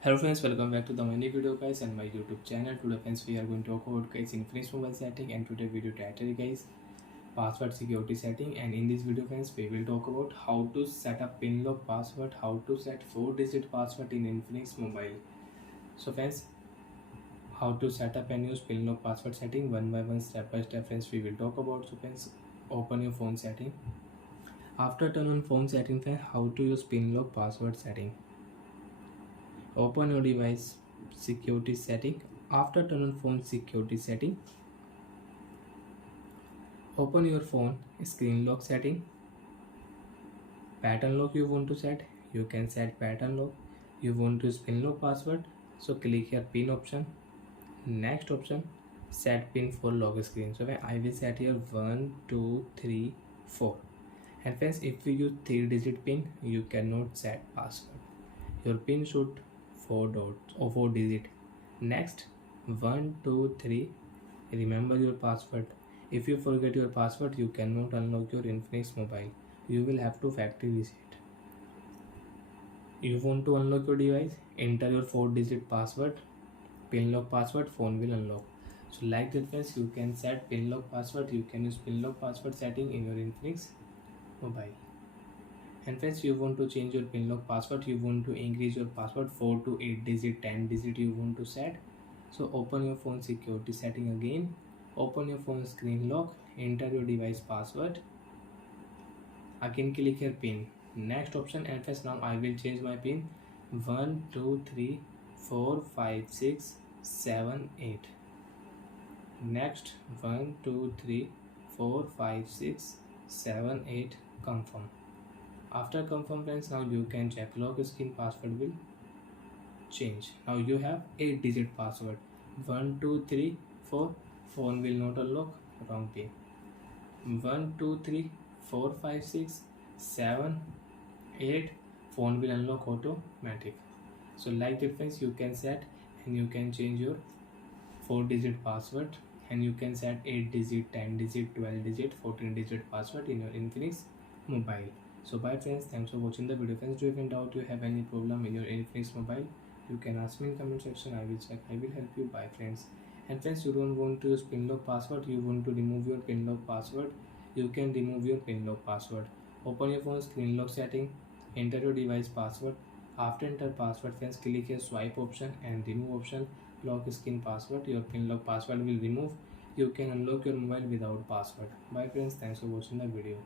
Hello friends, welcome back to the mini video guys and my YouTube channel. Today friends we are going to talk about guys infinix mobile setting, and today video title guys password security setting. And in this video friends we will talk about how to set up pin lock password, how to set 4-digit password in infinix mobile. So friends, how to set up and use pin lock password setting one by one, step by step friends we will talk about. So friends, open your phone setting. After turn on phone setting friends, how to use pin lock password setting. Open your device security setting. After turn on phone security setting, open your phone screen lock setting. Pattern lock you want to set, you can set pattern lock. You want to use pin lock password, so click here pin option. Next option, set pin for lock screen. So when I will set here 1 2 3 4, and friends if you use 3-digit pin you cannot set password. Your pin should 4 dots or 4 digit. Next, 1 2 3, remember your password. If you forget your password you cannot unlock your infinix mobile, you will have to factory reset. You want to unlock your device, enter your 4-digit password, pin lock password, phone will unlock. So like that friends, you can set pin lock password, you can use pin lock password setting in your infinix mobile. And friends, you want to change your pin lock password, you want to increase your password 4 to 8 digit, 10 digit you want to set. So open your phone security setting again, open your phone screen lock, enter your device password, again click here pin. Next option, and friends now I will change my pin 1 2 3 4 5 6 7 8. Next 1 2 3 4 5 6 7 8, confirm. After confirm friends, now you can check lock screen password will change. Now you have 8-digit password 1 2 3 4, phone will not unlock, wrong pin. 1 2 3 4 5 6 7 8, phone will unlock automatic. So like that friends, you can set and you can change your 4-digit password, and you can set 8-digit, 10-digit, 12-digit, 14-digit password in your infinix mobile. So bye friends, thanks for watching the video friends. Do you have any doubt, you have any problem in your infinix mobile, you can ask me in comment section, I will check, I will help you. Bye friends. And friends, you don't want to use pin lock password, you want to remove your pin lock password, you can remove your pin lock password. Open your phone screen lock setting, enter your device password. After enter password friends, click here swipe option and remove option, lock screen password. Your pin lock password will remove, you can unlock your mobile without password. Bye friends, thanks for watching the video.